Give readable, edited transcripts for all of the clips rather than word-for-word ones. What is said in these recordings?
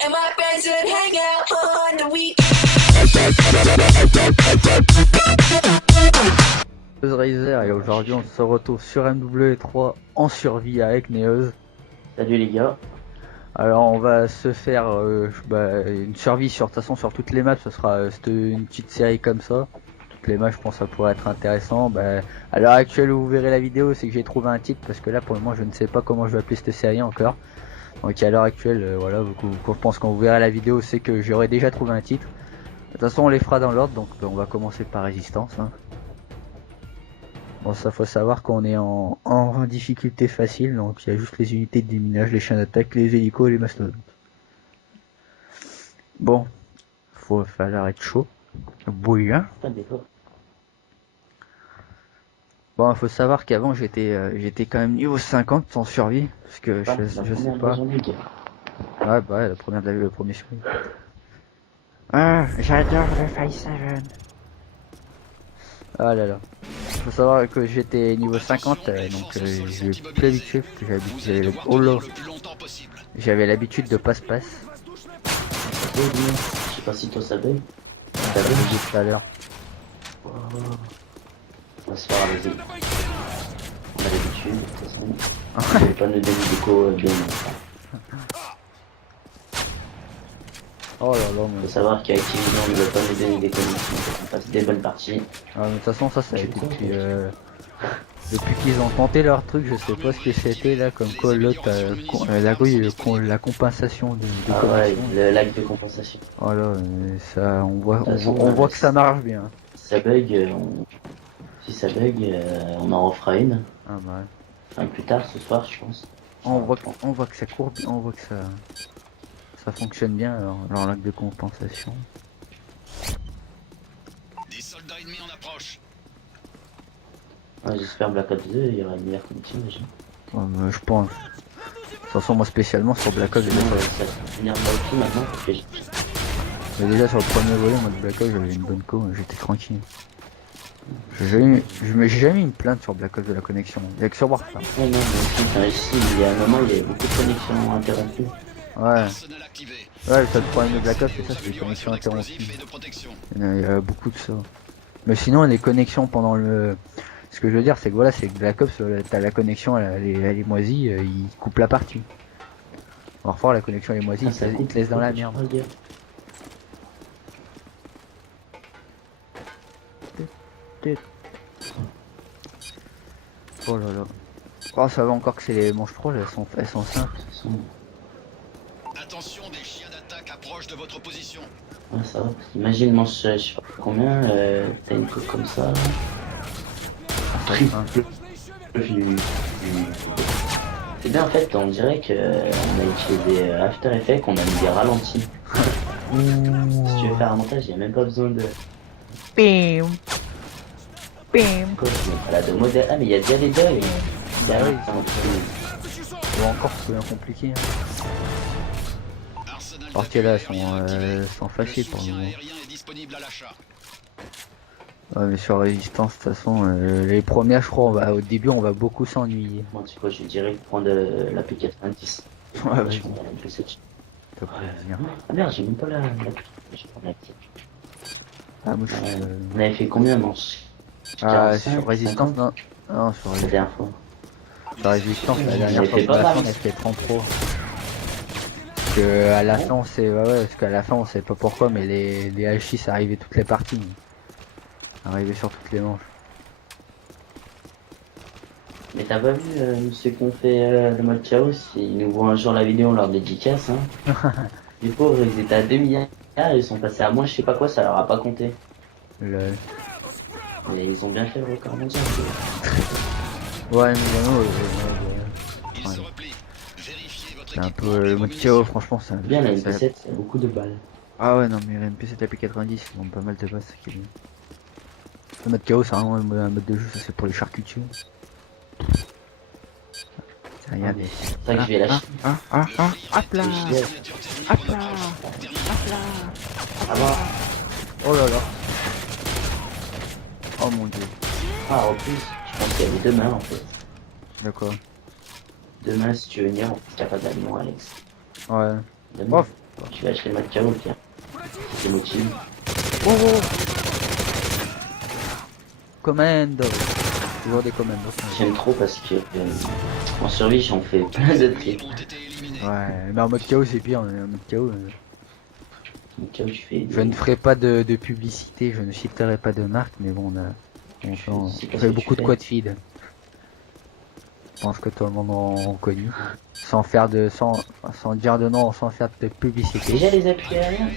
and my friends would hang out on the weekend. Razer, et aujourd'hui on se retrouve sur MW3 en survie avec Neos. Salut les gars. Alors on va se faire une survie sur, de toute façon sur toutes les maps, ce sera une petite série comme ça. Toutes les maps je pense que ça pourrait être intéressant. À l'heure actuelle où vous verrez la vidéo c'est que j'ai trouvé un titre parce que là pour le moment je ne sais pas comment je vais appeler cette série encore. Donc à l'heure actuelle voilà, je pense quand vous verrez la vidéo c'est que j'aurai déjà trouvé un titre. De toute façon on les fera dans l'ordre, donc on va commencer par Résistance. Bon, ça faut savoir qu'on est en difficulté facile, donc il y a juste les unités de déminage, les chiens d'attaque, les hélicos et les mastodontes. Bon, falloir être chaud, bouillant. Bon, faut savoir qu'avant j'étais quand même niveau 50 sans survie, parce que je sais pas. Ouais, la première le premier survie. Ah, j'adore le Five Seven. Ah là là. Faut savoir que j'étais niveau 50, donc j'ai plus l'habitude, parce que j'avais l'habitude de passe-passe. Je sais pas si toi ça bug. Ça bug tout à l'heure. On va se faire vas-y. On a l'habitude, de toute façon. Je vais pas nous donner d'écho bien. Oh là là, Faut savoir qu'Activision ne veut pas nous donner des connexions pour qu'on fasse des bonnes parties. Ah, mais de toute façon ça a été depuis qu'ils ont tenté leur truc, je sais pas ce que c'était là, comme quoi l'autre la compensation de ouais, le lag de compensation. Voilà, ça on voit que ça marche bien. Ça bug, si ça bug, on en refera une. Ah bah ouais. Enfin, plus tard ce soir je pense. On voit que ça court, on voit que ça fonctionne bien leur lag de compensation. Des soldats ennemis en approche. Ouais, j'espère Black Ops 2 il y aura une meilleure connexion déjà. Ouais, je pense. De toute façon moi spécialement sur Black Ops, Ça va finir de maintenant parce que mais déjà sur le premier volet, moi de Black Ops j'avais une bonne co, j'étais tranquille. J'ai jamais eu une plainte sur Black Ops de la connexion, il y a que sur Warfare. Ouais, non, mais ici, il y a un moment il y avait beaucoup de connexions interrompues. Ouais. Ouais, le seul problème de Black Ops c'est ça, c'est les connexions interrompues. Il y a beaucoup de ça. Mais sinon les connexions pendant le... Ce que je veux dire c'est que voilà, c'est que Black Ops, t'as la connexion, elle est moisie, il coupe la partie. Warfare la connexion elle est moisie, il te laisse dans la merde. Oh là là. Oh ça va encore que c'est les manches pro, elles sont simples. Attention, des chiens d'attaque approchent de votre position. Ouais ça va, imagine manche je sais pas combien, t'as une truc comme ça. C'est bien en fait, on dirait que on a utilisé After Effects, on a mis des ralentis. Si tu veux faire un montage, il n'y a même pas besoin de... Bim. Bim. Quoi, la de modèle. Ah mais il y a déjà des bugs. Bon, encore c'est bien compliqué. Parce que là elles sont faciles pour le moment. Ouais mais sur Résistance de toute façon les premières je crois au début on va beaucoup s'ennuyer. Moi tu vois je dirais prendre la P90. Ouais vas-y. Ah merde j'ai même pas la je prends la petite. Ah moi on avait fait combien manches? Ah sur Résistance non sur la dernière fois. Sur Résistance la dernière fois on a fait 30 pro. Parce que à la fin on sait parce qu'à la fin on sait pas pourquoi mais les H6 arrivaient toutes les parties. Arrivé sur toutes les manches. Mais t'as pas vu ceux qui ont fait le mode chaos, ils nous voient un jour la vidéo, on leur dédicace hein. Les pauvres ils étaient à 2 milliards, ils sont passés à moins je sais pas quoi, ça leur a pas compté. Mais ils ont bien fait le record mondial. Ouais c'est un peu le mode chaos franchement c'est bien la MP7, il y a beaucoup de balles. Ah ouais non mais la MP7 la P90 ils ont pas mal de balles, c'est qui est bien. Le mode chaos c'est vraiment un mode de jeu, ça c'est pour les charcutiers. Regardez. C'est ça que je vais lâcher. Hop là. Hop là. Hop là. Ah bah. Oh là là. Oh mon dieu. Ah en plus, je pense qu'il y avait demain en fait. D'accord. Demain si tu veux venir, on peut capable d'aliment Alex. Ouais. Demain. Je vais acheter le match au pire. C'est motivé. Oh, oh. Commando. Toujours des commandos. J'aime trop parce que en survie j'en fais plein de trucs. Ont été éliminés. Ouais, mais en mode KO c'est pire, en mode KO. Donc là, je fais Je ne ferai pas de publicité, je ne citerai pas de marque, mais bon, on C'est fait ce que beaucoup tu de fais. quad feed. Je pense que tout le monde en connu. Sans dire de nom, sans faire de publicité. Déjà les appuis aériens.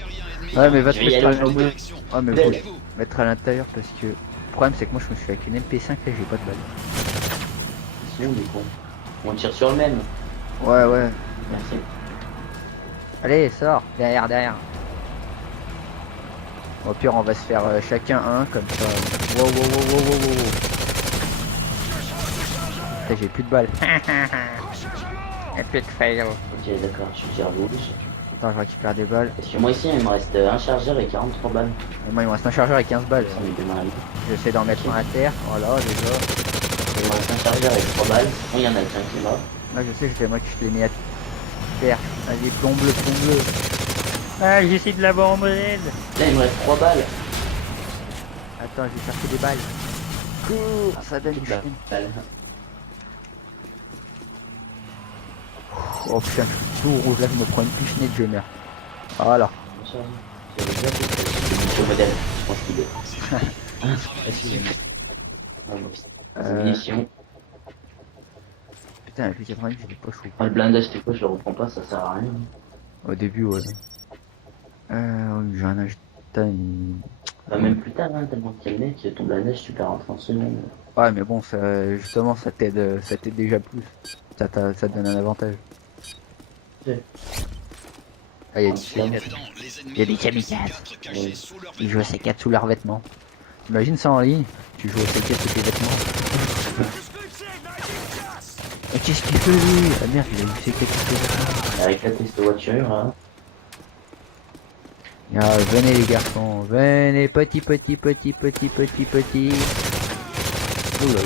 Ouais, mais va Je te vais y mettre à aller au l'intérieur. bout. Ouais, mais Belle. faut mettre à l'intérieur parce que le problème c'est que moi je me suis avec une MP5 et j'ai pas de balle. Sinon, du coup, on tire sur le même. Ouais, ouais. Merci. Allez, sors. Derrière. Au pire, on va se faire chacun un comme ça. Wow. Putain, j'ai plus de balles. Epic fail. Ok, d'accord, je tire rouge. Attends, je récupère des balles. Parce que moi ici, il me reste un chargeur et 43 balles. Et moi, il me reste un chargeur et 15 balles. Ça me démarre. J'essaie d'en mettre un à terre. Voilà, déjà. Il me reste un chargeur et 3 balles. Bon, il y en a qu'un qui est mort. Là, je sais que c'est moi qui je l'ai mis à terre. Vas-y, plomb bleu. Ah, j'essaie de l'avoir en mode. Là, il me reste 3 balles. Attends, je vais chercher des balles. Cours, ça donne du chien. Balles. Oh putain, je suis tout rouge là, je me prends une pichenette, je meurs. Voilà. J'avais déjà fait ça. C'est le modèle, je pense qu'il est. Munitions. Putain, le 90, j'ai pas chaud. Le blindage, c'est quoi? Je le reprends pas, ça sert à rien. Au début, ouais. Oui, j'ai un âge. Putain, Enfin, même plus tard, hein, tellement qu'il y a le mec, ton blindage, tu peux rentrer en seconde. Ouais, mais bon, ça, justement, ça t'aide déjà plus. Ça te donne un avantage. Ouais. Ah, il y a Prudent, les Il y a des ennemis ont kamikazes. C4 cachés sous leurs Ils jouent à vêtements. C4 sous leurs vêtements. Imagine ça en ligne, tu joues à C4 sous tes vêtements. Mais qu'est-ce qu'il fait lui? Ah merde, il a eu C4 sous tes vêtements. Avec la test voiture, hein. Ah, venez les garçons, venez, petit. Ouh là là,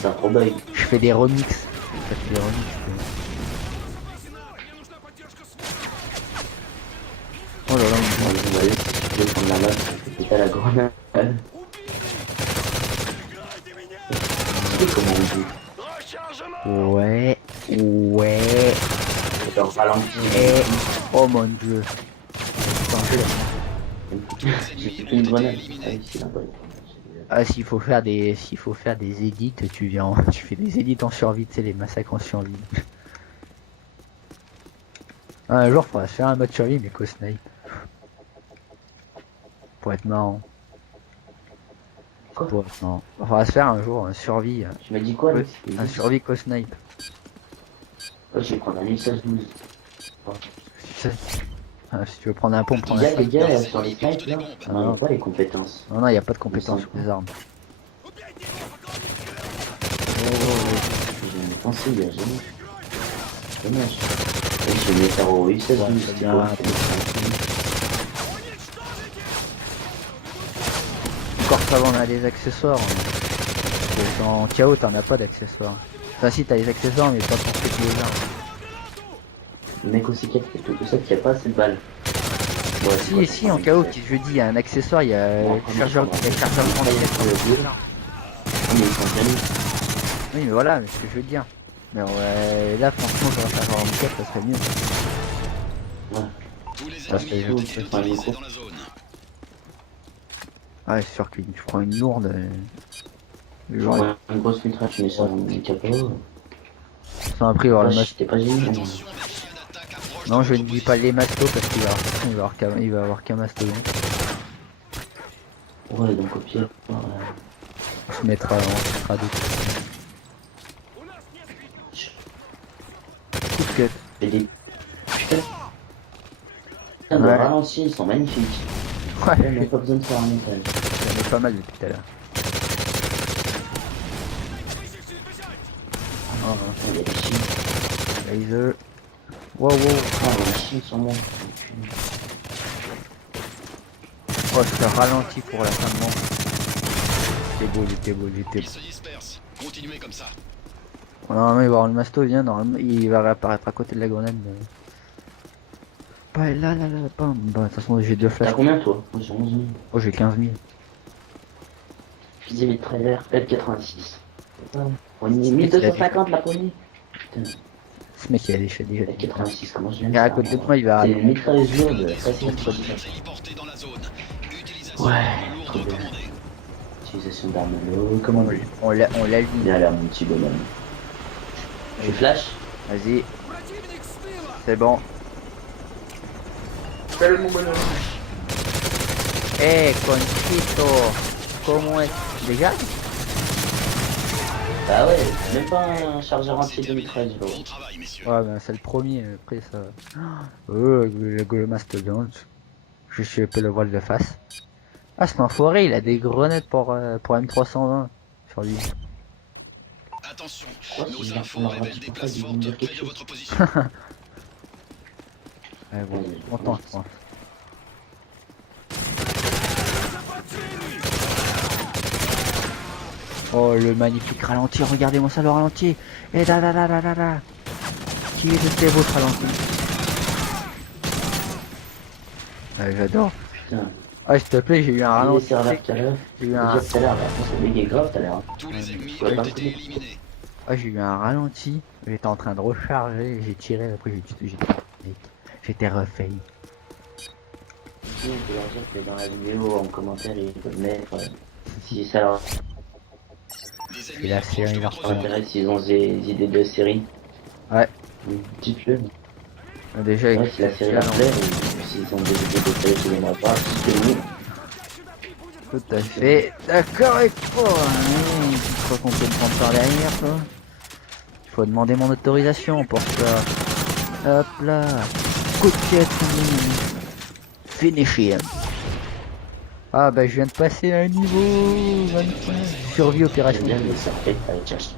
C'est un trop bug. je fais des remixes. Ça fait des remixes. Oh là là, On va aller, je vais prendre la map, c'est à la grenade. C'est comment on dit? ouais. C'est en ralenti. Oh mon dieu. Attends, J'ai fait une grenade. Ah oui, c'est la bonne. ah, s'il faut faire des edits, tu fais des edits en survie, tu sais, les massacres en survie. Un jour, faudra se faire un mode survie, mais qu'au snipe. Pour être marrant. Quoi? Pour être marrant. Faudra se faire un jour un survie, Tu m'as dit quoi, Alex? un survie qu'au snipe. Ouais, je vais prendre un 1612. Ah, si tu veux prendre un pont, prends Il y un a des sniper. gars sur les snipes là. Ah, Non, pas les compétences. Non, il n'y a pas de compétences sur les armes. J'ai pensé il y a jamais. Dommage. Et je vais me faire au U16 Ouais, c'était bien. quoi? Encore ça va, on a des accessoires. Parce que en KO, t'en as pas d'accessoires. Enfin, si, t'as des accessoires, mais pas pour toutes les armes. Le mec aussi qui a fait tout ça qui a pas assez de balles. Ouais, Si, en KO, qui je dis, il y a un accessoire, il y a Bon, le chargeur de grandeur. Mais ils sont jaloux. Oui, mais voilà, mais ce que je veux dire. Mais ouais, là, franchement, je vais faire un 4, ça serait mieux. Ouais. Tous les Ça, c'est ennemis ont chaud, été ça, neutralisés c'est dans la zone. Ouais, c'est sûr que tu prends une lourde. Je prends une grosse mitraille, tu mets sur mon capot. Sans après, avoir le Ouais, masque. t'es pas génial. Attention, des chiens d'attaque approchent Non, de je ne votre dis pas position. les mastos parce qu'il va avoir qu'un mastodon. Ouais, donc au pire. On se mettra d'autres. Coup de cut. J'ai des. Putain, de Ouais. ralenti, ils sont magnifiques. Ouais, On n'a pas besoin de faire un montage. j'en ai pas mal depuis tout à l'heure. Oh, Il y a des chiens. laser. Wow, wow. Ah, il y a des chiens sur moi. Oh, je fais ralenti pour la fin de manche. Il était beau. Ils se dispersent. Continuez comme ça. Normalement, il va avoir le masto, vient, normalement, il va réapparaître à côté de la grenade. Pas là, là, là, pas. Bah, de toute façon, j'ai deux T'as flashs. combien toi? Moi j'ai 11 000. Oh, j'ai 15 000. Fusil mitrailleur, L86. On est 1250 la poignée. Putain, Ce mec, il a des chats déjà. L86, comment je viens de Regarde, à faire, côté de moi moi, il va C'est une rater. mitrailleuse lourde, facile, trop bien. Téléporté dans la zone. Utilisation Ouais, d'armes trop lourdes bien. recommandée. Utilisation d'armes lourdes, comment On l'a vu. Bien là, mon petit bonhomme. Je flash. Vas-y. C'est bon. Salut mon bonhomme. Eh, Conchito. Comment est-ce? Déjà? Bah ouais, même pas un chargeur entier de Terminé. mitrailleuse lourde. Bon travail, messieurs. Ouais, ben c'est le premier. Après, ça. Le Golomastodonte. Je suis un peu le voile de face. Ah, cet enfoiré, il a des grenades pour M320 sur lui. Attention, Quoi, nos c'est infos bien, on révèlent raconte des pas, places ils vont fortes dire près quelque de chose. votre position. Ouais, bon, Ouais, on tente, je pense. Oh, le magnifique ralenti, regardez-moi ça, le ralenti. Et là là là là là là. Qui est de votre ralenti? Ouais, j'adore. Putain, Ah, s'il te plaît, j'ai eu un les ralenti. serveurs tout à l'heure. J'ai eu Déjà un... tout à l'heure, par contre, c'est méga grave tout à l'heure. Tous les ennemis Ouais, ont pas été le éliminés. Ah, j'ai eu un ralenti. J'étais en train de recharger, j'ai tiré, après j'étais refait. On peut leur dire que dans la vidéo, en commentaire, ils peuvent mettre si ça leur Des Et ennemis la approchent série de leur votre zone. intéresse, s'ils ont des idées de série. Ouais. Dites-le. Déjà, Ouais, si la série leur plaît, ou s'ils ont des idées de série qu'ils aimeraient voir, dites-le nous. tout à fait d'accord avec toi. Hein. Tu crois qu'on peut me prendre par derrière, toi? Il faut demander mon autorisation pour ça. Hop là. Coup de pied. Finish him. Ah bah je viens de passer à un niveau 25. Survie J'aime opération. bien les surprises avec Charge.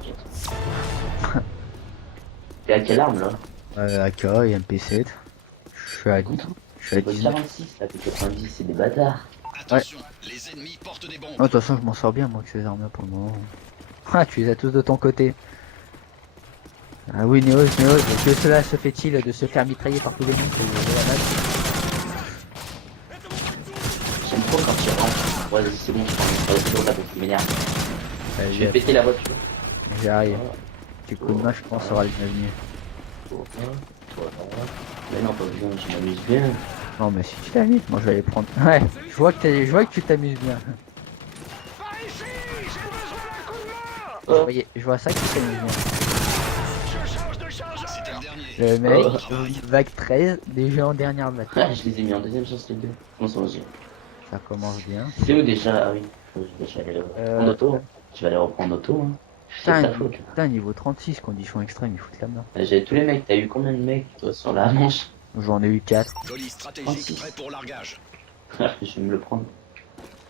T'es à quelle arme là? AK et MP7. Je suis à 10. Je suis à C'est 19. 46, là, que 90, c'est des bâtards. Attention, les ennemis portent des bombes. Oh, de toute façon, je m'en sors bien, moi, avec ces armes-là, pour le moment. Ah, tu les as tous de ton côté. Ah oui, Néos, que cela se fait-il de se faire mitrailler par tous les monstres de la map? J'aime trop quand tu rentres. Ouais, c'est bon, je prends une photo là parce qu'il m'énerve. Je vais J'ai- péter la voiture. J'arrive. Voilà. Du coup de main, je pense, sera le bienvenu. Mais non, pas besoin, je m'amuse bien. Non, mais si tu t'amuses, moi, je vais les prendre. Ouais, je vois que tu t'amuses bien. Oh. Je vois ça que tu t'amuses bien. C'était le dernier. Le mec, Oh. vague 13, déjà en dernière Ah, bataille. je les ai mis en deuxième chance les deux. Comment ça va dire? Ça commence bien. C'est où déjà? Ah oui. Je vais aller en auto. Je vais aller reprendre en auto. Hein. C'est Putain, ta faute. putain, niveau 36, conditions extrêmes, ils foutent la main. J'ai tous les mecs. T'as eu combien de mecs toi sur la manche? J'en ai eu 4. Colis stratégique prêt pour largage. Je vais me le prendre.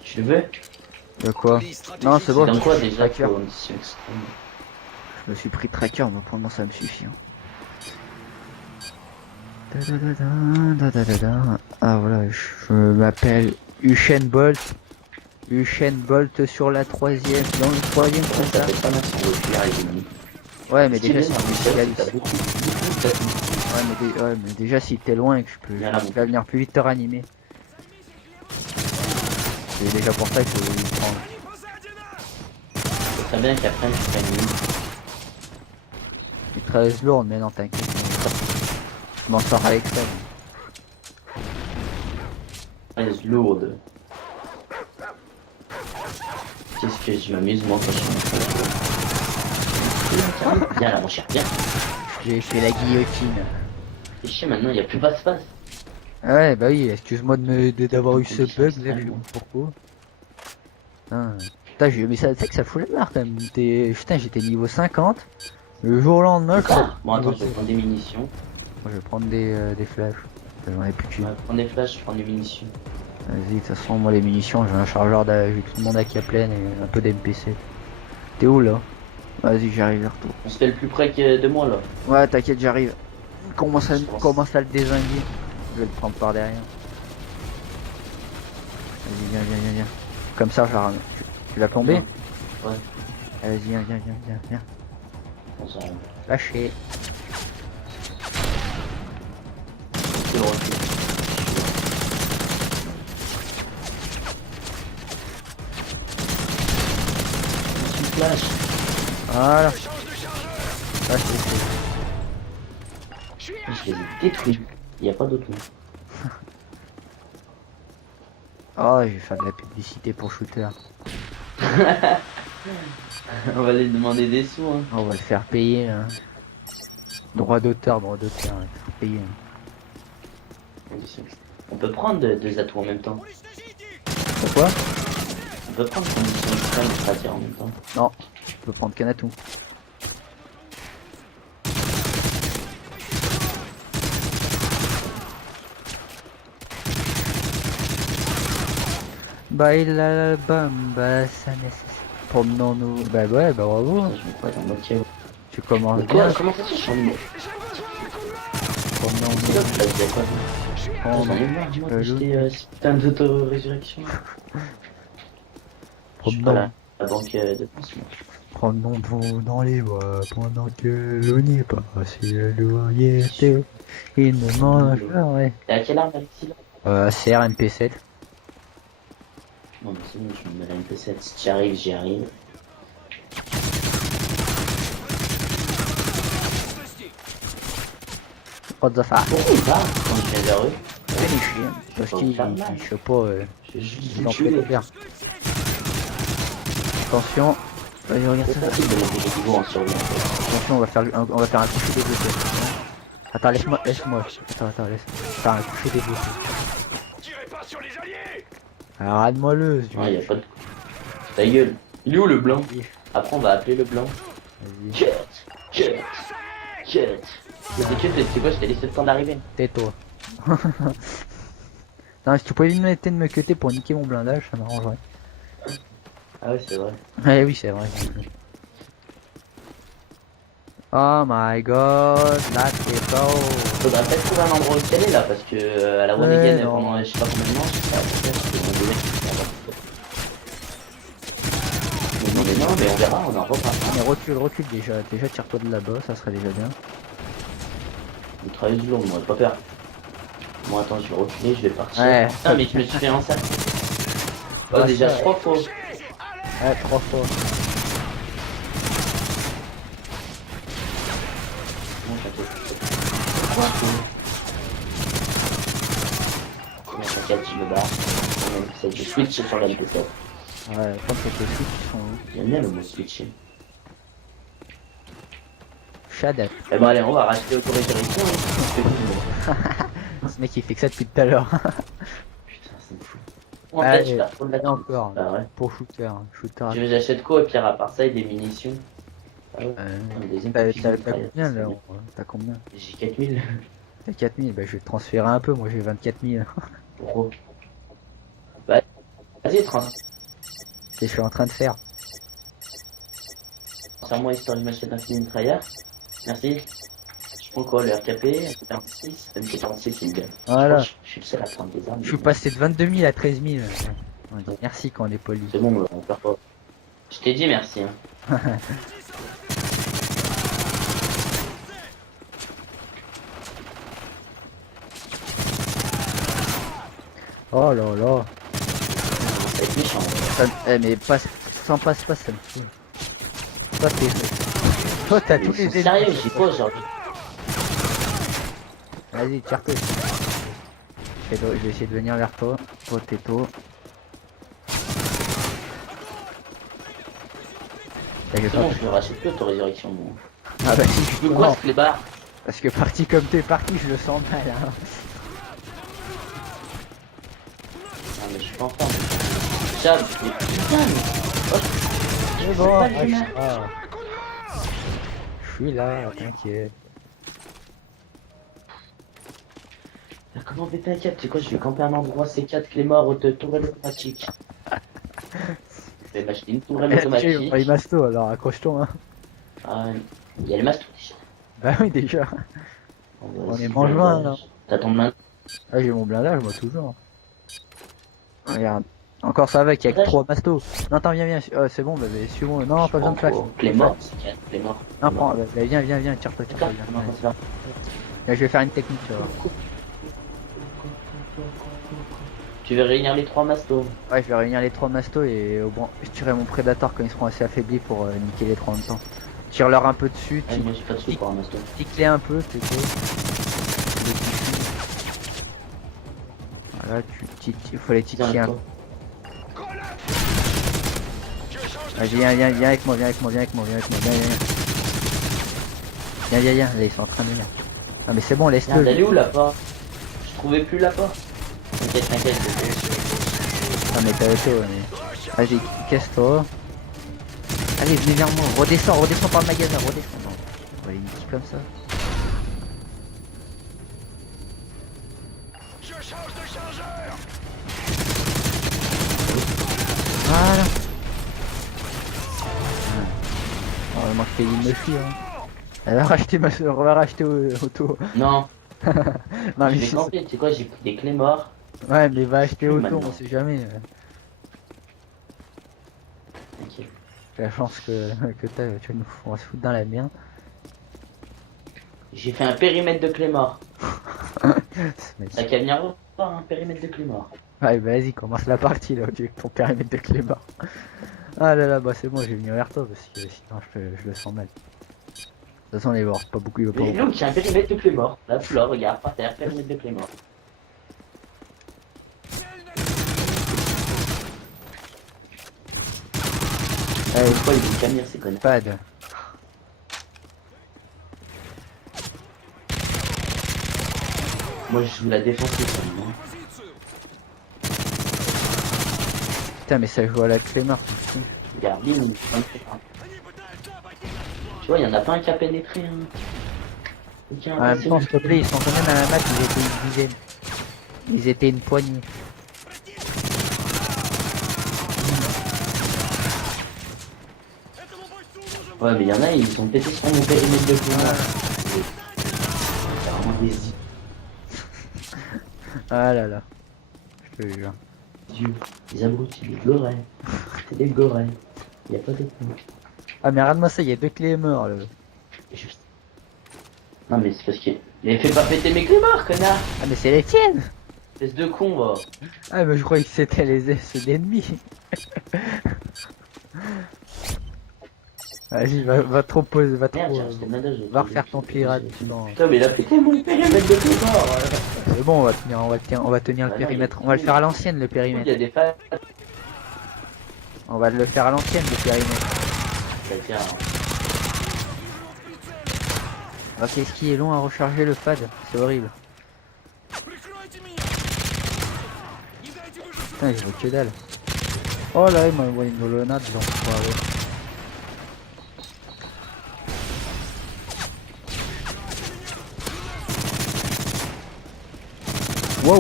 Tu le veux? De quoi? Colis stratégique. Non, c'est bon. Dans quoi je suis déjà tracker. condition extrême? Je me suis pris tracker, mais pour le moment ça me suffit. Hein. Da-da-da-da. Ah voilà, je m'appelle Usain Bolt. Usain Bolt sur la troisième, dans le troisième, Ouais, c'est ça ça? fait pas mal sur le cuir les ennemis. Ouais, mais Ce qui est déjà, bien, si c'est que ouais, t'as beaucoup de mais déjà si t'es loin et que je peux, Viens là, je vais venir plus vite te ranimer. Et déjà pour ça, il faut le prendre. C'est très bien qu'après je prenne une. Il est très lourd, mais non, t'inquiète. Je m'en sors avec ça. Phrase lourde. Qu'est-ce que je m'amuse moi quand je suis en train de... Viens là mon cher, viens. J'ai fait la guillotine. Et chier maintenant, il n'y a plus passe-passe. Ah ouais, bah oui, excuse-moi d'avoir eu ce bug là, je sais pas pourquoi. Putain, mais ça, tu sais que ça fout la marre quand même. Putain, j'étais niveau 50. Le jour au lendemain, je Ah, bon attends, je vais prendre des munitions. Moi, je vais prendre des flashs. J'en ai plus Je qu'une. vais prendre des flashs, je prends des munitions. Vas-y, de toute façon, moi les munitions, j'ai un chargeur, j'ai tout mon AK plein et un peu d'MPC. T'es où là? Vas-y, j'arrive vers toi. On se fait le plus près que de moi là. Ouais, t'inquiète, j'arrive. Commence à Je pense. le dézinguer. Je vais le prendre par derrière. Vas-y, viens. Comme ça, je la ramène. Tu l'as plombé? Ouais. Vas-y, viens. On s'en Lâchez. C'est le recul. lâche. Voilà. Ah, c'est... Je les ai détruits. Il n'y a pas d'autre mot. Oh, je vais faire de la publicité pour Shooter. On va les demander des sous. Hein. On va le faire payer. Hein. Droit d'auteur, ouais, faire payer. On peut prendre deux atouts en même temps. Pourquoi? On peut prendre condition extrême et tracer en même temps. Non, je peux prendre qu'un atout. Baila la bamba, ça nécessite. Promenons-nous. Bah ouais, bah bravo. Ça, je me crois dans le moitié. Tu commences Mais quoi? bien. Comment ça se fait? Promenons-nous. J'en ai marre, dis-moi que j'étais ce putain d'auto-résurrection. Je suis pas là, la banque de pension. Promenons-nous dans les bois pendant que l'on n'y est pas. Si le loyer il ne mange pas, ouais. Et à quelle arme, Alexis là? CR MP7. Non, mais c'est bon, je me mets la MP7. Si j'y arrive, j'y arrive. What the fuck? Pourquoi il part quand je viens vers eux? Parce qu'il, je sais pas, Je vais juste il vous en tuer. fait faire. Attention. Vas-y, regarde C'est ça. facile de monter les niveaux en survie. En fait. Attention, on va faire un coucher des blessés. Attends, laisse-moi. Attends, laisse. Faire un coucher des blessés. Tirez pas sur les alliés. Alors, rade-moi-le. Ouais, y'a pas de... Ta gueule. Il est où le blanc? Après, on va appeler le blanc. Vas-y, Cut. Mais c'est quoi, je t'ai laissé le temps d'arriver. tais-toi. Non, si tu pouvais éviter de me cutter pour niquer mon blindage, ça m'arrangerait. Ah ouais, c'est vrai. Eh oui, c'est vrai. Oh my god, là c'est beau. Faudra peut-être trouver un endroit où se caler là, parce que à la one Ouais, again non. pendant je sais pas combien de manches, ça va faire c'est bon, mais on verra, on en reparlera. Mais recule déjà tire-toi de là-bas, ça serait déjà bien. Vous travaillez du lourd, moi, pas peur. Bon, attends, je vais reculer, je vais partir. Ouais. Putain, mais je me suis fait un sac. Oh, Ouais, déjà ça, 3 fois. Ouais, 3 fois. Bon, t'inquiète. Bon, t'inquiète, je me barre. Je switch sur la MP7. Ouais, comme c'est les switch qui sont où? J'aime bien le mot switcher. Shadet. Eh ben allez, on va racheter auto-résurrection. Hein. Ce mec il fait que ça depuis tout à l'heure. Putain, c'est fou. En fait, Allez, je perds trop de la et thune. encore, Bah ouais. pour shooter. J'achète quoi au pire à part ça et des munitions? Ah ouais. Des T'as MP7, combien là? c'est T'as combien? J'ai 4000. T'as 4000, bah je vais te transférer un peu, moi j'ai 24 000. Gros. Bah, vas-y, Ce que je suis en train de faire. transfère-moi histoire que je m'achète un film mitrailleur. Merci. Je prends quoi, le RKP, MP46, MP46 c'est bien. Voilà. Je suis le seul à prendre des armes. Je suis passé de 22 000 à 13 000. On dit merci quand on est poli. C'est bon, on perd pas. Je t'ai dit merci. Hein. Oh là là. Ça va être méchant. Mais passe, sans passe-passe, ça me fout. Toi, toi, t'as tous les Sérieux, j'y pose genre. Vas-y, tire-toi. Je vais essayer de venir vers toi. Potato. C'est bon, je me rachète plus auto-résurrection. Bon. Ah bah si, Je veux quoi ce clébard? Parce que parti comme t'es parti, je le sens mal. Hein. Non mais je suis pas en forme. Chab, mais putain mais... Oh, je Bon, pas le chemin. je suis là, t'inquiète. Comment péter un câble? Tu sais quoi, je vais camper un endroit C4 Clémor tourelle automatique. Je vais m'acheter une tourelle automatique. Il masto alors, accroche-toi. Hein. Ah, il y a le masque déjà. Bah oui, déjà. On est mange-loin là. T'as ton main. Ah, j'ai mon blindage, moi toujours. Regarde. Encore ça va, il y a que 3 mastos. Non, attends, viens, c'est bon, bah, suis-moi. Non, pas besoin de flash. Clémor, C4 Clémor. Non, prends, bah, viens, tire-toi, Putain, viens. comment ça se fait? Là, je vais faire une technique, tu vois. Tu veux réunir les 3 mastos. Ouais, je vais réunir les 3 mastos et bon, je tuerai mon prédateur quand ils seront assez affaiblis pour niquer les 3 en même temps. Tire-leur un peu dessus, Ah, moi j'ai pas de sous pour un masto. tique-les un peu, c'est tout. Voilà, il faut les titiller un peu. Vas-y, viens avec moi, viens avec moi. Viens, là, ils sont en train de venir. Ah mais c'est bon, laisse-le. Merde, elle est où la porte? Je trouvais plus la porte. T'inquiète. Ah mais t'as été, ouais, mais... Vas-y, casse-toi. Allez, venez vers moi, redescends par le magasin, redescends. Non, on va les niquer comme ça. Je change de chargeur. Voilà. Oh, moi je fais une Muffy, hein. Elle va racheter on va racheter auto. Non, Non je mais vais si- camper, tu sais quoi, j'ai pris des clés morts. ouais mais va acheter auto, Maintenant. on sait jamais. Ok. La chance que t'as, tu vas on va se foutre dans la merde. J'ai fait un périmètre de clés morts. Mais- T'as qu'à venir voir un périmètre de clés morts. Ouais bah vas-y, commence la partie là, avec ton périmètre de clébard. Ah là là, bah c'est bon, je vais venir vers toi parce que sinon je le sens mal. De toute façon, les voir, pas beaucoup, il va pas. Mais donc j'ai un périmètre de clés morts. Là, tu là, regarde, par terre, périmètre de clés morts. Pourquoi ils vont camir ces connards? Pad. Moi je joue la défense seulement. Putain, mais ça joue à la clémar. Regarde, bim, tu vois, il y en a pas un qui a pénétré. Hein. Ok, En même temps, s'il te plaît, ils sont quand même à la map, ils étaient une dizaine. Ils étaient une poignée. Ouais, mais il y en a, ils ont pété sur mon périmètre de clés morts. C'est vraiment des Ah là là. Je te jure. yeux, des abrutis, des gorées. C'est des gorées. Y a pas de coup. Ah mais regarde-moi ça, il y a 2 clés morts là. Juste. Non mais c'est parce que... Mais fais pas péter mes clés morts, connard. Ah mais c'est les tiennes. Espèce de con, va. Ah mais je croyais que c'était ceux d'ennemis. Vas-y, va trop poser, va trop... Merde, j'ai acheté ma dose. va refaire ton pirate. Non. Putain, mais il a pété mon périmètre de clés morts. C'est bon, on va tenir le Ah non, périmètre. il- On va le faire à l'ancienne le Il y périmètre. a des fans. On va le faire à l'ancienne le périmètre. Ah, qu'est-ce qui est long à recharger le FAD? C'est horrible. Putain, je vois que dalle. Oh là, il m'a envoyé une volonade, j'en croirais. Wow.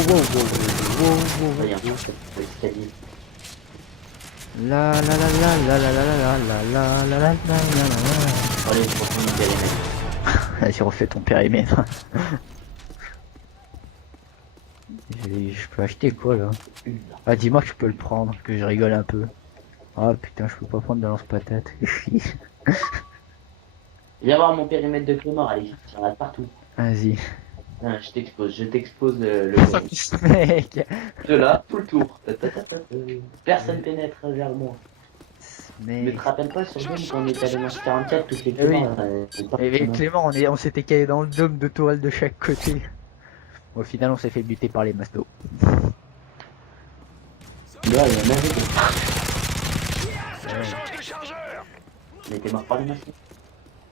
Regarde, c'est l'escalier. La la la la la la la la la la la la la. Allez, je reprends mon périmètre. Vas-y, refais ton périmètre. Je peux acheter quoi là? Ah, dis-moi que je peux le prendre, que je rigole un peu. Ah putain, je peux pas prendre de lance-patate. Viens voir mon périmètre de clés morts, allez, j'en rate partout. Vas-y. Ah, je t'expose le... Mec. De là, tout le tour. Personne pénètre vers moi. Mais Mec. te rappelles pas sur Doom quand on était allé dans ce 44, toutes les Eh oui. clés Et avec Clément, on s'était calé dans le dôme de tourelle de chaque côté. Au final, on s'est fait buter par les mastos. Là, il y en avait des... Je change de chargeur. On était mort par les masques.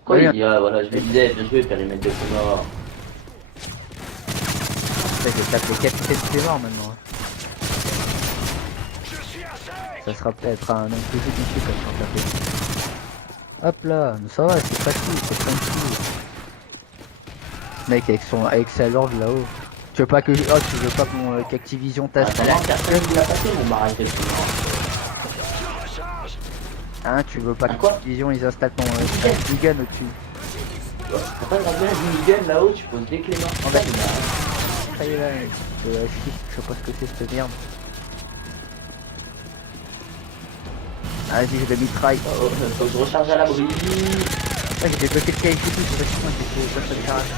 Quoi, Oui. il dit, ah voilà, je me disais, bien joué, périmètre de clés morts. Je tape le capitaine Clément maintenant. Hein. Je suis à sec. Ça sera peut-être un nom plus difficile comme ça taper. Hop là, mais ça va, c'est facile, c'est tranquille. Mec avec sa lorde là-haut. Tu veux pas que tu veux pas qu'Activision Ah, tasse t'as l'air personne qui l'a passé, mon barrage de clés morts. Je recharge. hein, tu veux pas Ah, quoi qu'Activision ils installent ton gun au-dessus. T'as pas grave bien une minigun là-haut, tu poses des clés morts. En fait, Ça y est là, je sais pas ce que c'est cette merde. Vas-y, je le mitraille. oh, faut que je recharge à l'abri. Ah, j'ai débloqué le KFC, c'est parce que moi j'étais pas sur le garage.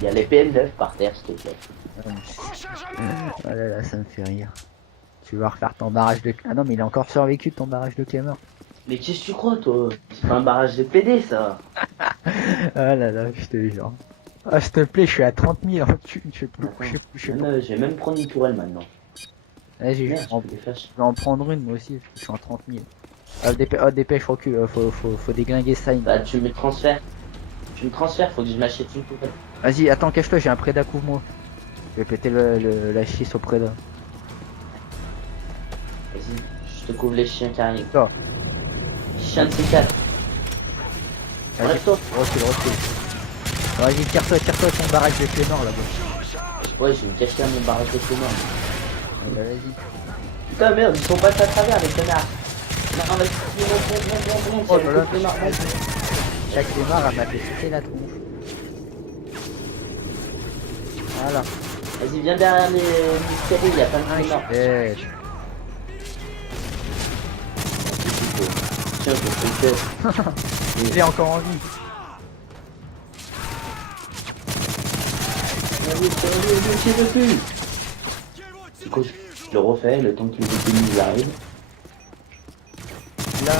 Il y a les PM9 par terre, s'il te plaît. Rechargement. Ah là là, ça me fait rire. Tu vas refaire ton barrage de... Ah non, mais il a encore survécu ton barrage de Claymore. Mais qu'est-ce que tu crois, toi? C'est pas un barrage de PD, ça. Ah là là, je te jure. Ah, s'il te plaît, je suis à 30 000 en thune, je sais plus, je sais plus, je sais plus. Je vais même prendre une tourelle maintenant. Vas-y, Merde, je je peux les flashs. vais en prendre une moi aussi, parce que je suis en 30 000. Dépêche, recule, faut déglinguer ça. Bah, tu me transfères. Tu me transfères, faut que je m'achète une tourelle. Vas-y, attends, cache-toi, j'ai un préda, couvre-moi. Je vais péter la schiste au préda. Vas-y, je te couvre les chiens qui arrivent. Toi. Chien de C4. Vas-y, Reste-toi. recule. Vas-y, tire-toi ton barrage de Clément là-bas. Ouais, je vais me cacher à mon barrage de Clément. Vas-y. Putain, merde, ils sont passés à travers, les connards. Non, vas-y, monte, Oh c'est là le là. Clément, monte. Chaque Clément, elle m'a fait sauter la tronche. Voilà. Vas-y, viens derrière les mystérieux, il y a plein de Clément. Eh, Tiens, je te fais il est encore en vie. dessus. Du coup, je le refais, le temps que les ennemis arrivent. La.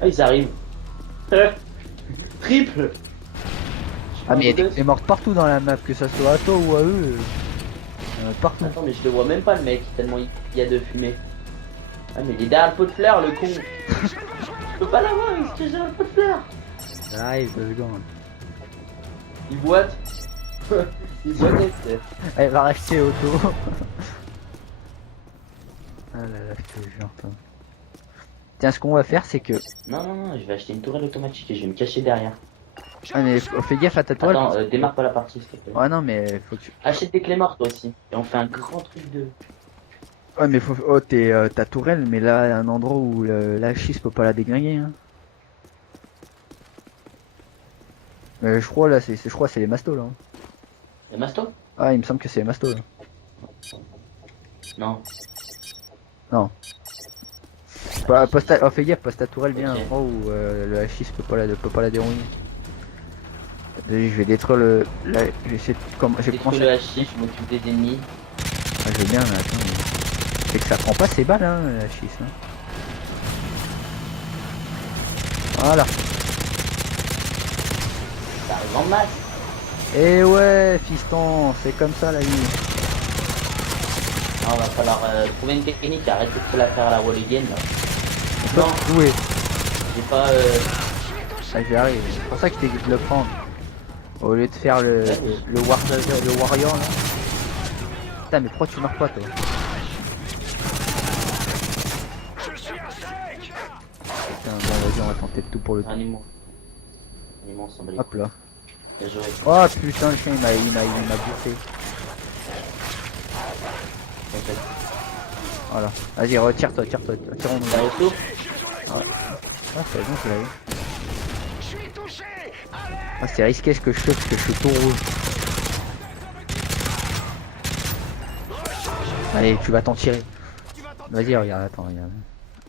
Ah, ils arrivent. Triple. Ah mais il y a des morts partout dans la map, que ça soit à toi ou à eux. Partout. Attends, mais je le vois même pas le mec, tellement il y a de fumée. Ah, mais il est derrière le pot de fleurs, le con. Je peux pas l'avoir, il se cache derrière le pot de fleurs. J'arrive 2 secondes. Il boite. Il boite, Elle va racheter auto. Ah là là, je te jure. Toi. Tiens, ce qu'on va faire, c'est que... Non, je vais acheter une tourelle automatique et je vais me cacher derrière. Ah mais fais gaffe à ta toile. Attends, démarre pas la partie, s'il te plaît. Ouais non mais faut que tu... Achète des clés mortes, toi aussi. Et on fait un grand truc de... Ouais mais faut... Oh t'es ta tourelle, mais là un endroit où la schiste peut pas la déglinguer hein. Je crois là, je crois que c'est les mastos là. Hein. Les mastos? Ah il me semble que c'est les mastos là. Non. Non. Oh, fais gaffe, pose ta tourelle bien à un endroit où le schiste peut pas la dérouiller. Vas-y, je vais détruire je vais essayer de... Je vais Détruis prendre... le hachis, je m'occupe des ennemis. Ah, je veux bien, mais attends. C'est que ça prend pas ses balles, hein, la schiste. Hein. Voilà. Ça arrive en masse. Et ouais, fiston, c'est comme ça la vie. Ah, va falloir trouver une technique, arrêtez de la faire à la wall again là. Non, jouer. J'ai pas Ah, j'y arrive. C'est pour ça que je t'ai dit de le prendre. Au lieu de faire le warrior là. Putain, mais pourquoi tu meurs pas toi? Je suis à sec. Putain, bon, vas-y, on va tenter de tout pour le temps. animaux. Animaux, on s'en bat les Hop là. couilles. Bien joué. Oh putain, le chien il m'a bouffé. Ok. Voilà. Vas-y, retire-toi, tire-toi. Tire-on. T'as retour? Ah, c'est bon, je l'avais. Je suis touché. Allez. Ah, c'est risqué ce que je fais parce que je suis tout rouge. Allez, tu vas t'en tirer. Vas-y, regarde, attends, regarde.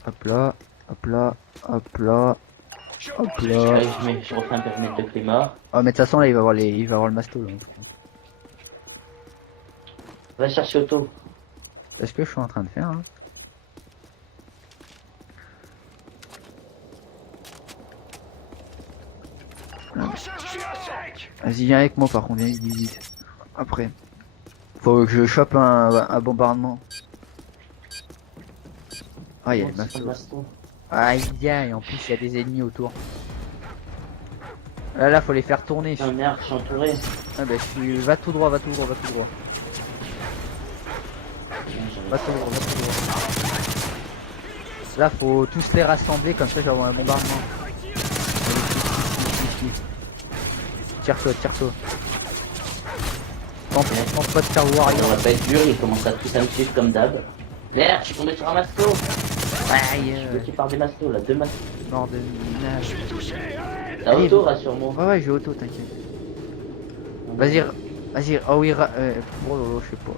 Hop là, hop là, hop là, hop là. Allez, je refais un périmètre de clé mort. Oh, mais de toute façon, là, il va avoir le masto, là. Va chercher auto. C'est ce que je suis en train de faire, hein. Je suis à sec. Vas-y, viens avec moi, par contre, viens vite. Après. Faut que je chope un bombardement. Ah, il y a le Non, c'est pas le masto. baston. Aïe, aïe, en plus, il y a des ennemis autour. Là, faut les faire tourner. Putain, merde, je suis entouré. Ah, bah, va tout droit, va tout droit. Va tout droit. Là, faut tous les rassembler, comme ça, je vais avoir un bombardement. Tire-toi. Tente pas de faire On warrior. va pas être dur, il commence à tous à me suivre comme d'hab. Merde, je suis tombé sur un masto. Aïe, Je suis bloqué par des mastos là, 2 mastos. mort de minage. T'as Allez, auto, rassure-moi. Ouais, j'ai auto, t'inquiète. Vas-y, oh oui, oh lolo, je sais pas.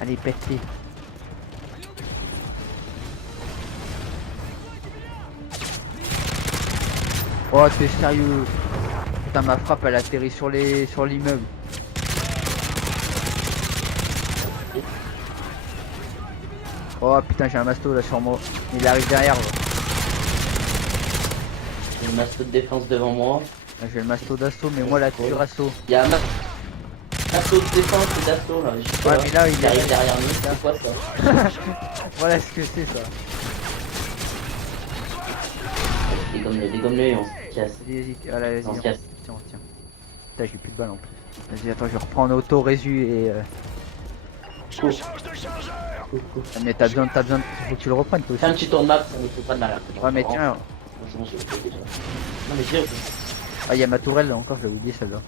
Allez, pète-les. Oh, t'es sérieux? Putain, ma frappe elle atterrit sur l'immeuble. Oh putain, j'ai un masto là sur moi. Il arrive derrière. Là. J'ai le masto de défense devant moi. Là, j'ai le masto d'assaut, mais moi là, tu assaut. Il y a un masto de défense et d'assaut là. Juste Ouais, là, mais là, il qui est arrive derrière nous. C'est quoi ça? Voilà ce que c'est ça. Dégomme-le, on se casse. Vas-y, voilà, vas-y. On se casse. Tiens, tiens. Putain, j'ai plus de balles en plus. Vas-y, attends, je vais reprendre auto-résu et. Je change de chargeur. Mais t'as besoin, faut que tu le reprennes toi Tiens, aussi. tu tournes map, ça me fait pas de mal. Ouais, mais tiens, C'est bon, j'ai oublié déjà. Non, mais viens, ah, il y a ma tourelle là encore, je l'ai oublié celle-là.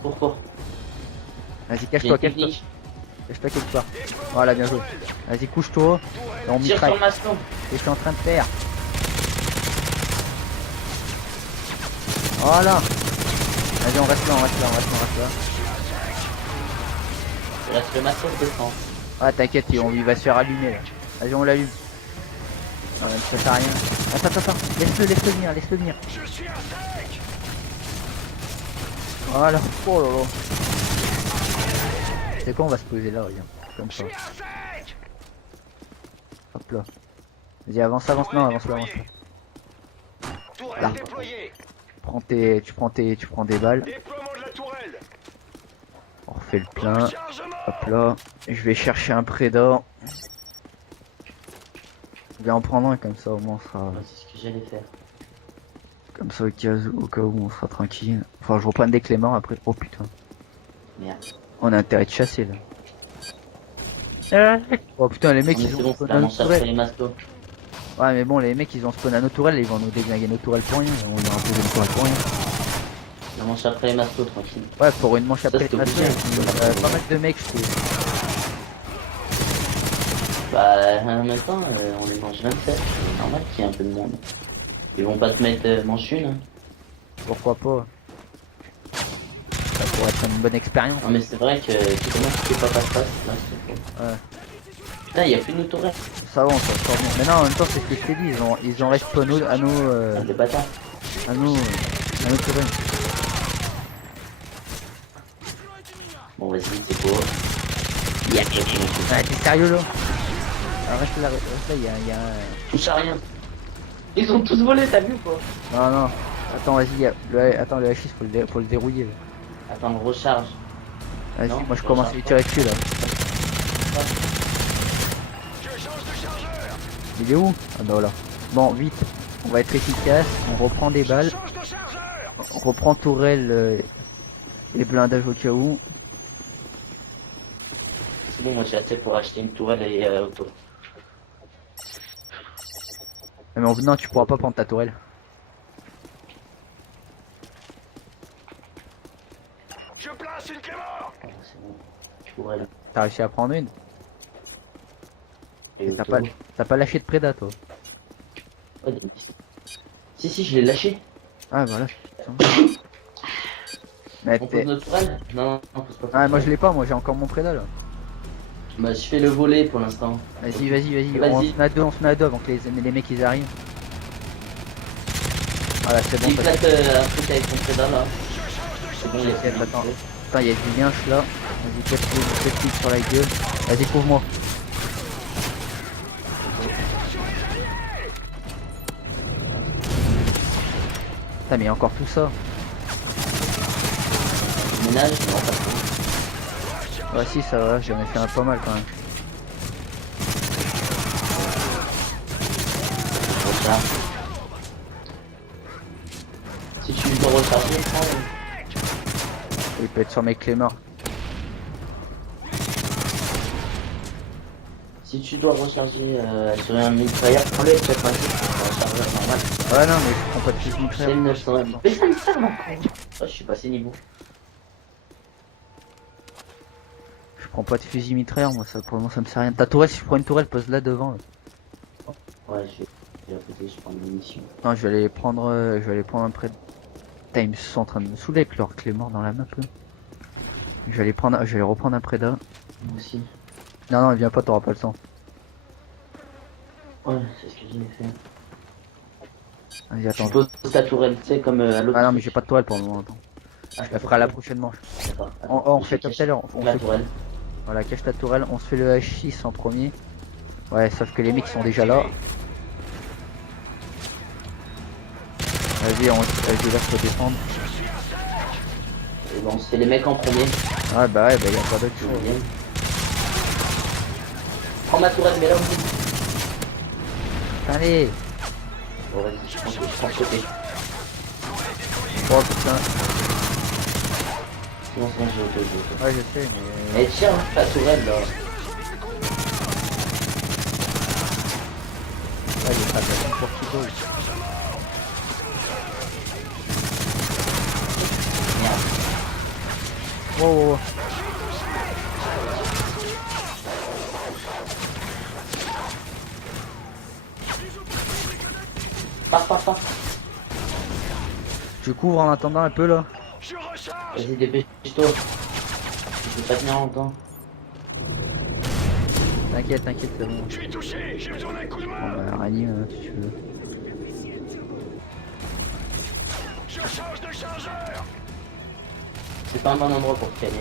cours. Vas-y, J'ai cache-toi, une cache-toi. technique. Cache-toi quelque part. Voilà, bien joué. Vas-y, couche-toi. Et on Tire sur mitraille. le maston. C'est ce que je suis en train de faire. Voilà. Vas-y, on reste là. Il reste le maston de défense. Ah, t'inquiète, il va se faire allumer là. Vas-y, on l'allume. Ah, ça sert à rien. Attends. Laisse-le venir. Je suis à sec. Voilà. Oh là là. C'est quoi, on va se poser là, regarde. Comme Je ça. suis à sec. Hop là. Vas-y, avance là. Tourelle déployée. Tu prends des balles. Déploiement de la tourelle. On refait le plein. Chargement. Hop là. Je vais chercher un prédat. Je vais en prendre un comme ça, au moins on sera. Ouais, c'est ce que j'allais faire. Comme ça, au cas où on sera tranquille. Enfin, je reprends des clés morts après. Oh putain. Merde. On a intérêt de chasser là. Oh putain, les mecs Non, mais ils c'est ont bon, spawn c'est à à nos mon chercher tourelles. les mastos. Ouais, mais bon, les mecs ils ont spawn à nos tourelles, ils vont nous déglinguer nos tourelles pour rien. On leur a posé une tourelle pour rien. On mange après les mastos, tranquille. Ouais, pour une manche après c'est les masses, obligé, hein. pas mal de mecs, je trouve. Bah, en même temps, on les mange 27. C'est normal qu'il y ait un peu de monde. Ils vont pas te mettre manche une. Hein. Pourquoi pas? Ça pourrait être une bonne expérience. Non, mais c'est vrai que tu commences tu fais pas passe-passe. Là, c'est faux. Ouais. Putain, il y a plus de nous tourelles. Ça va, on s'en sort bien. Mais non, en même temps, c'est ce que je t'ai dit, ils ont respawn à nos, Des bâtards. à nos tourelles. Bon, vas-y, c'est beau. Il y a quelqu'un qui Ah, t'es sérieux là? Ah, reste là, il y a un... touche à rien. Ils ont tous volé, t'as vu quoi? Non. Attends, vas-y, attends, le H6, faut le dérouiller. Là. Attends, on recharge. Vas-y, Non, moi je on commence à recharge lui tirer dessus là. Je change de chargeur. Il est où? Ah bah voilà. Bon, vite, on va être efficace, on reprend des balles, Change de chargeur. on reprend tourelle et blindage au cas où. C'est bon, moi j'ai assez pour acheter une tourelle et auto. Mais non, tu pourras pas prendre ta tourelle. Je place une clé mort. Ah, c'est bon. Tourelle T'as réussi à prendre une? et T'as auto. pas lâché de prédat toi? Ouais, si, je l'ai lâché. Ah voilà. Mais On t'es... pose notre tourelle? Non, on pose pas. Ah moi je l'ai pas, moi j'ai encore mon prédat là. Bah, je fais le volet pour l'instant. Vas-y, Vas-y. on se met à deux avant que les mecs ils arrivent. Voilà, c'est bon. Il éclate un truc avec ton prédat là. C'est bon, il y a Attends, attends, il y a du lynch là. Vas-y, casse-le sur la gueule. Vas-y, couvre-moi. Putain, mais il y a encore tout ça. Ménage, non, pas trop. Ouais, si, ça va, j'en ai fait un pas mal quand même. Recharge. Si tu dois recharger, prends. Il peut être sur mes clés morts. Si tu dois recharger sur un mitrailleur, prends-le et peut-être un rechargeur normal. Ouais, non, mais je prends pas de fusil C'est mitrailleur. le 900. Mais ça me sert mon con. Oh, je suis passé niveau. Je prends pas de fusil mitrailleur, moi, ça, pour le moment, ça me sert à rien. Ta tourelle, si je prends une tourelle, pose là devant. Là. Ouais, je vais poser, je prends une munition. Non, je vais aller prendre un prêt. Putain, ils sont en train de me saouler avec leur clé mort dans la map là. Je vais aller reprendre un prédat. Moi aussi. Non, viens pas, t'auras pas le temps. Ouais, c'est ce que j'ai fait. Vas-y, Tu attends. poses ta tourelle, tu sais, comme à l'autre. Ah non, mais j'ai pas de toile pour le moment, attends. Ah, Je la ferai à la prochaine manche. D'accord. On fait comme tout à l'heure. On La fait... tourelle. Voilà, cache ta tourelle, on se fait le H6 en premier. Ouais, sauf que les mecs sont déjà là. Vas-y, vas-y, là, faut défendre. Et bon, c'est les mecs en premier. Ouais, bah ouais, bah y a pas d'autre Je chose. viens. Prends ma tourelle, mais là aussi. Allez. Bon, vas-y, je prends le côté. Oh putain. Sinon, j'ai auto. Ouais, je sais, mais... Eh, tiens, ta tourelle, là. Ouais, il est pas de pour qui goal. Merde. Wow, wow, wow. Pars. Tu couvres en attendant un peu là. Je recharge. Vas-y, dépêche-toi. Je vais pas tenir longtemps. T'inquiète, c'est bon. Je suis touché. J'ai besoin d'un coup de main. Bon, bah, ranime si tu veux. Je change de chargeur. C'est pas un bon endroit pour te calmer.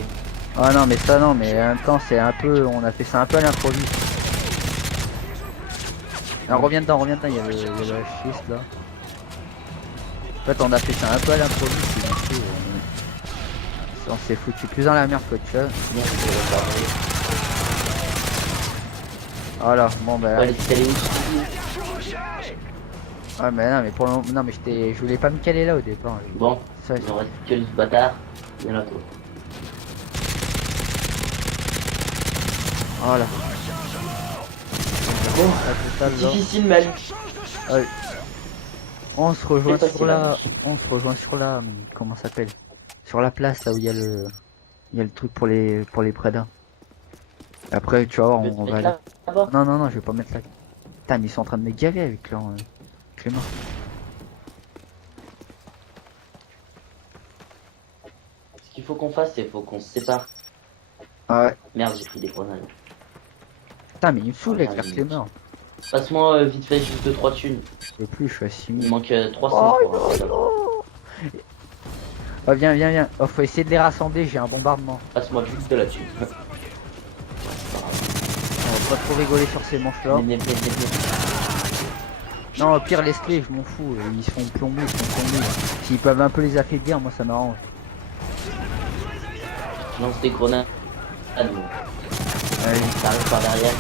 Ah non, mais ça non, mais en même temps, c'est un peu... On a fait ça un peu à l'improviste. Alors, reviens dedans, il y a le H6 là. En fait, on a fait ça un peu à l'improviste, et du coup, on s'est foutu plus dans la merde qu'autre chose. Merde, je vais regarder. Voilà, bon bah... Ouais, elle est où? Je recharge. Ouais, mais non, mais pour le moment... Non, mais je voulais pas me caler là au départ. Bon, Ça, il en reste que le bâtard. Viens là, toi. voilà. Bon, La totale, là. difficile, mal. Ouais. On se rejoint C'est sur facile, la... hein. On se rejoint sur la... Comment ça s'appelle? Sur la place, là où il y a le... Il y a le truc pour les prédats. Après, tu vas voir, on va aller... Là-bas. Non, je vais pas mettre là. Putain, mais ils sont en train de me gaver avec leur... Clément. Ce qu'il faut qu'on fasse, c'est qu'il faut qu'on se sépare. Ah ouais. Merde, j'ai pris des grenades. Putain, mais il me saoule avec Ah, leur Clément. Passe-moi vite fait juste 2-3 thunes. Je peux plus, je suis à 6000. Il manque 300 pour Oh, viens. Oh, faut essayer de les rassembler, j'ai un bombardement. Passe-moi juste de la thune. On va pas trop rigoler sur ces manches-là. Venez. Non, au pire, laisse-les, je m'en fous. Ils sont plombés. S'ils peuvent un peu les affaiblir, moi ça m'arrange. Lance des grenades. Allez. Ça arrive par derrière.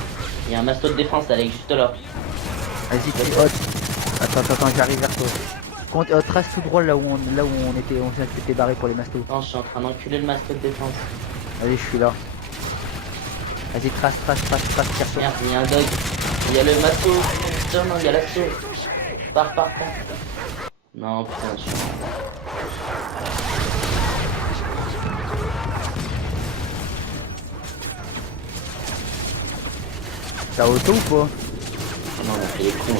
Il y a un masto de défense, Alex, juste là. Vas-y, attends, j'arrive vers toi. Trace tout droit là où on s'était barré pour les mastos. Non, je suis en train d'enculer le masto de défense. Allez, je suis là. Vas-y, trace, tire sur. Merde, il y a un dog. Il y a le masto. Putain, non, il y a l'assaut. Pars. Non, putain, je suis... T'as auto ou pas? Non, il est con.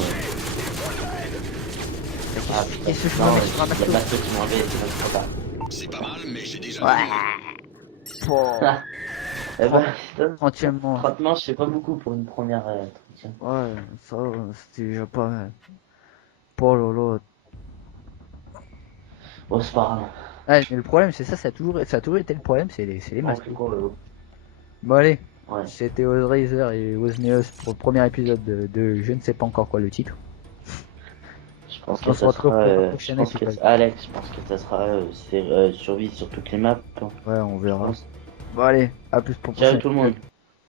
Ah putain, Qu'est-ce que je non, me mets sur un il y a masto? le masto qui m'enlève, c'est pas C'est pas mal, mais j'ai déjà. Ouais. Eh ben, putain, 30ème. 30 manches, c'est pas beaucoup pour une première entretien. Ouais, ça, c'était déjà pas mal. Oh lolo. Bon, c'est pas grave. Ouais, mais le problème, c'est ça a toujours été le problème, c'est les masques. Bon, allez. Ouais. C'était Ozrazer et Ozneos pour le premier épisode de je ne sais pas encore quoi le titre. Je pense On que se ça retrouve sera, pour le prochain épisode. Alex, je pense que ça sera survie sur toutes les maps. Ouais, on verra. pense. Bon, allez, à plus pour le Ciao prochain tout le monde. épisode.